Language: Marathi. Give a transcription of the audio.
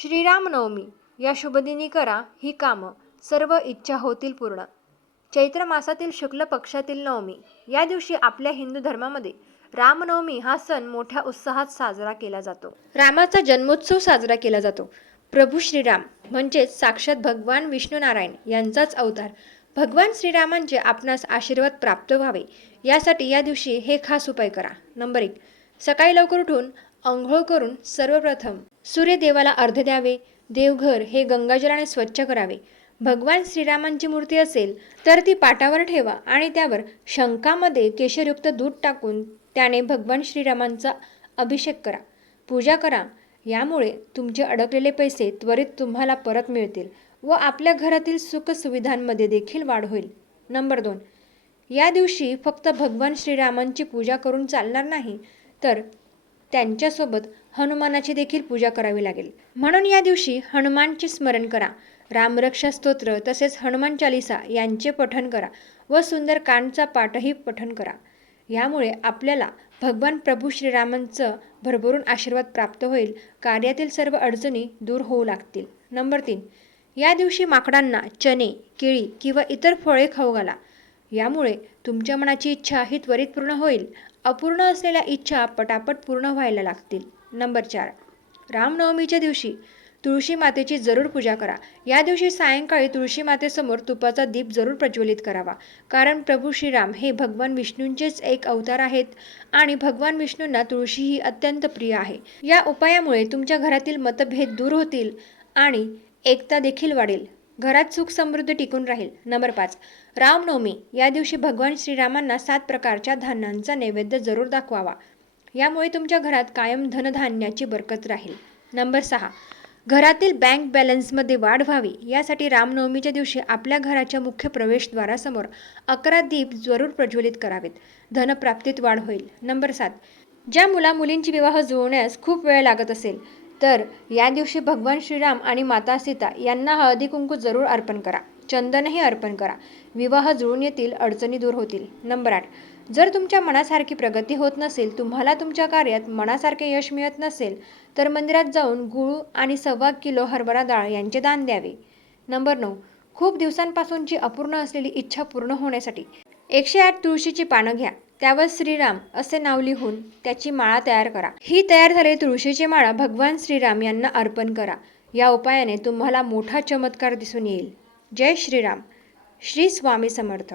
श्रीरामनवमी या शुभदिनी करा ही कामं सर्व इच्छा होतील पूर्ण. चैत्र मासातील शुक्ल पक्षातील नवमी या दिवशी आपल्या हिंदू धर्मामध्ये रामनवमी हा सण मोठ्या उत्साहात साजरा केला जातो. रामाचा जन्मोत्सव साजरा केला जातो. प्रभू श्रीराम म्हणजेच साक्षात भगवान विष्णू नारायण यांचाच अवतार. भगवान श्रीरामांचे आपणास आशीर्वाद प्राप्त व्हावे यासाठी या दिवशी हे खास उपाय करा. नंबर एक सकाळी लवकर उठून आंघोळ करून सर्वप्रथम सूर्यदेवाला अर्ध द्यावे. देवघर हे गंगाजलाने स्वच्छ करावे. भगवान श्रीरामांची मूर्ती असेल तर ती पाटावर ठेवा आणि त्यावर शंकामध्ये केशरयुक्त दूध टाकून त्याने भगवान श्रीरामांचा अभिषेक करा. पूजा करा. यामुळे तुमचे अडकलेले पैसे त्वरित तुम्हाला परत मिळतील व आपल्या घरातील सुखसुविधांमध्ये देखील वाढ होईल. नंबर दोन. या दिवशी फक्त भगवान श्रीरामांची पूजा करून चालणार नाही तर त्यांच्यासोबत हनुमानाची देखील पूजा करावी लागेल. म्हणून या दिवशी हनुमानचे स्मरण करा. रामरक्षा स्तोत्र तसेच हनुमान चालिसा यांचे पठण करा व सुंदर कांडचा पाठही पठण करा. यामुळे आपल्याला भगवान प्रभू श्रीरामांचं भरभरून आशीर्वाद प्राप्त होईल. कार्यातील सर्व अडचणी दूर होऊ लागतील. नंबर तीन. या दिवशी माकडांना चणे केळी किंवा इतर फळे खाऊ घाला. यामुळे तुमच्या मनाची इच्छा ही त्वरित पूर्ण होईल. अपूर्ण असलेल्या इच्छा पटापट पूर्ण व्हायला लागतील. नंबर चार. रामनवमीच्या दिवशी तुळशी मातेची जरूर पूजा करा. या दिवशी सायंकाळी तुळशी मातेसमोर तुपाचा दीप जरूर प्रज्वलित करावा. कारण प्रभू श्रीराम हे भगवान विष्णूंचेच एक अवतार आहेत आणि भगवान विष्णूंना तुळशी ही अत्यंत प्रिय आहे. या उपायामुळे तुमच्या घरातील मतभेद दूर होतील आणि एकता देखील वाढेल. घरात सुख समृद्धी टिकून राहील. नंबर पाच. रामनवमी. या दिवशी भगवान श्रीरामांना सात प्रकारच्या धान्यांचा नैवेद्य जरूर दाखवावा. यामुळे तुमच्या घरात कायम धनधान्याची बरकत राहील. नंबर सहा. घरातील बँक बॅलन्समध्ये वाढ व्हावी. यासाठी रामनवमीच्या दिवशी आपल्या घराच्या मुख्य प्रवेशद्वारासमोर अकरा दीप जरूर प्रज्वलित करावेत. धनप्राप्तीत वाढ होईल. नंबर सात. ज्या मुला मुलींची विवाह जुळवण्यास खूप वेळ लागत असेल तर या दिवशी भगवान श्रीराम आणि माता सीता यांना हळदी कुंकू जरूर अर्पण करा. चंदनही अर्पण करा. विवाह जुळून येतील अडचणी दूर होतील. नंबर आठ. जर तुमच्या मनासारखी प्रगती होत नसेल तुम्हाला तुमच्या कार्यात मनासारखे यश मिळत नसेल तर मंदिरात जाऊन गुळ आणि सव्वा किलो हरभरा डाळ यांचे दान द्यावे. नंबर नऊ. खूप दिवसांपासूनची अपूर्ण असलेली इच्छा पूर्ण होण्यासाठी एकशे आठ तुळशीची पानं घ्या. त्यावर श्रीराम असे नाव लिहून त्याची माळा तयार करा. ही तयार झालेली तुळशीची माळा भगवान श्रीराम यांना अर्पण करा. या उपायाने तुम्हाला मोठा चमत्कार दिसून येईल. जय श्रीराम. श्री स्वामी समर्थ.